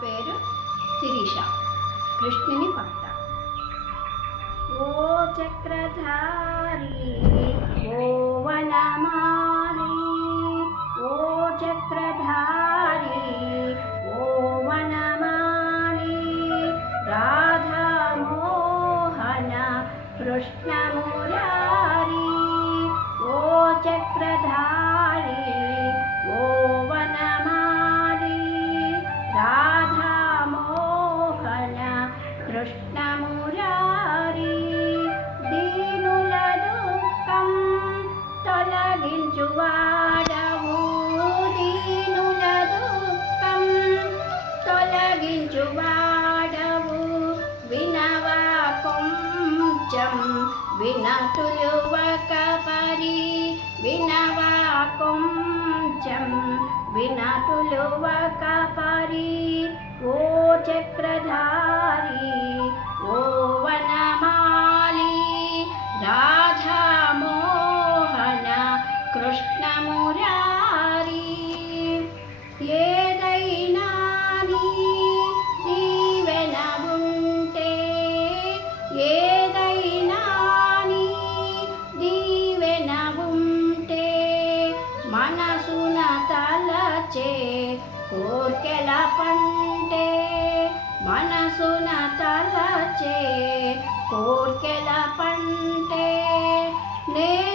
पेर शिरीश कृष्ण पड़ता ओ चक्रधारी ओ वनमारी ओ चक्रधारी ओ वनमारी राधा कृष्ण विना तुलो वा विना वा कुञ्च विना तु लो वो चक्रधारी वो वना మనసున తలచే కోర్కెల పంటే. మనసున తలచే కోర్కెల పంటే. నే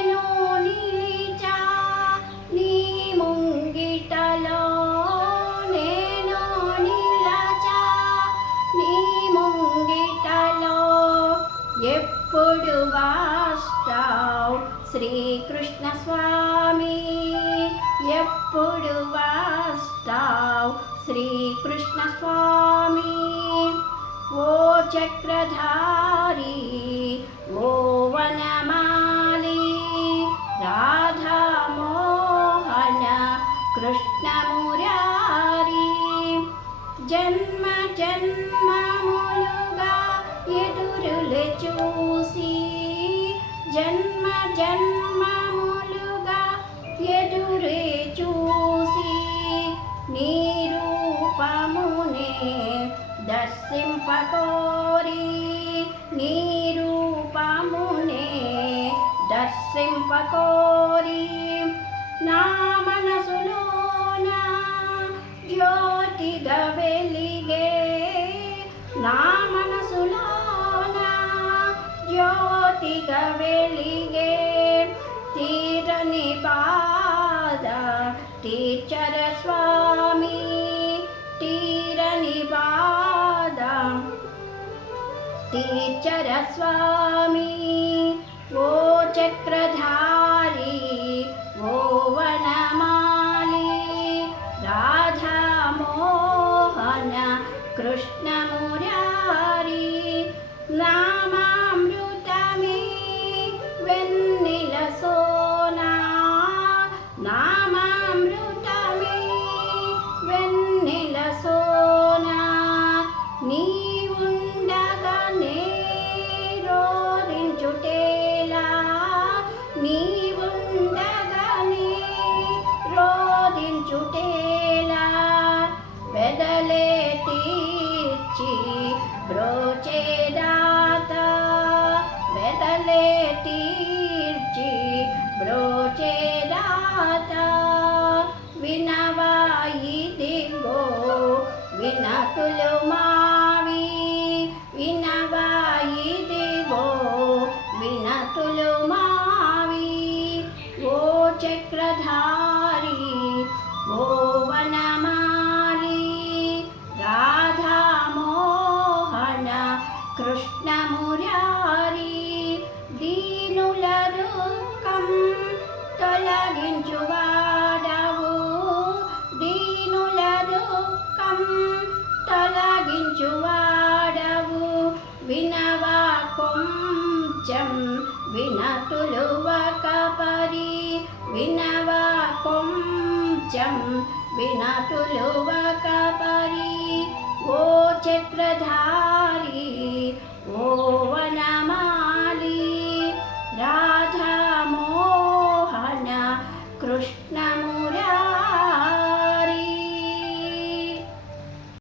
వాస్తావు శ్రీకృష్ణ స్వామి ఎప్పుడు వాస్తావు శ్రీకృష్ణ స్వామి ఓ చక్రధారి ఓ వనమాలి రాధా మోహన కృష్ణ మురారి జన్మ జన్మములుగా ఎదురులు చూసి జన్మ జన్మములుగా ఎదురే చూసి నీ రూపమునే దర్శింపకోరి. నీ రూపమునే దర్శింపకోరి. నా మనసులోన జ్యోతిగా వెలిగే. నా మనసులోన జ్యోతిగా వెలిగే. टीरनिपाद टीचर स्वामी टीरनिपाद टीचर स्वामी वो चक्रधारी ओ वनमालि राधामोहन कृष्ण तुलु मावि विनबाई देवो विनतुलु मावि गोचक्रधारी गो वनमारी राधामोहन कृष्णमुरारी दीनुलरुकं तलिञ्चु वा पुञ्चं चं बीनतुलुव कपरि बीन विनतुलुवकपरि गो चक्रधारी वो वनमा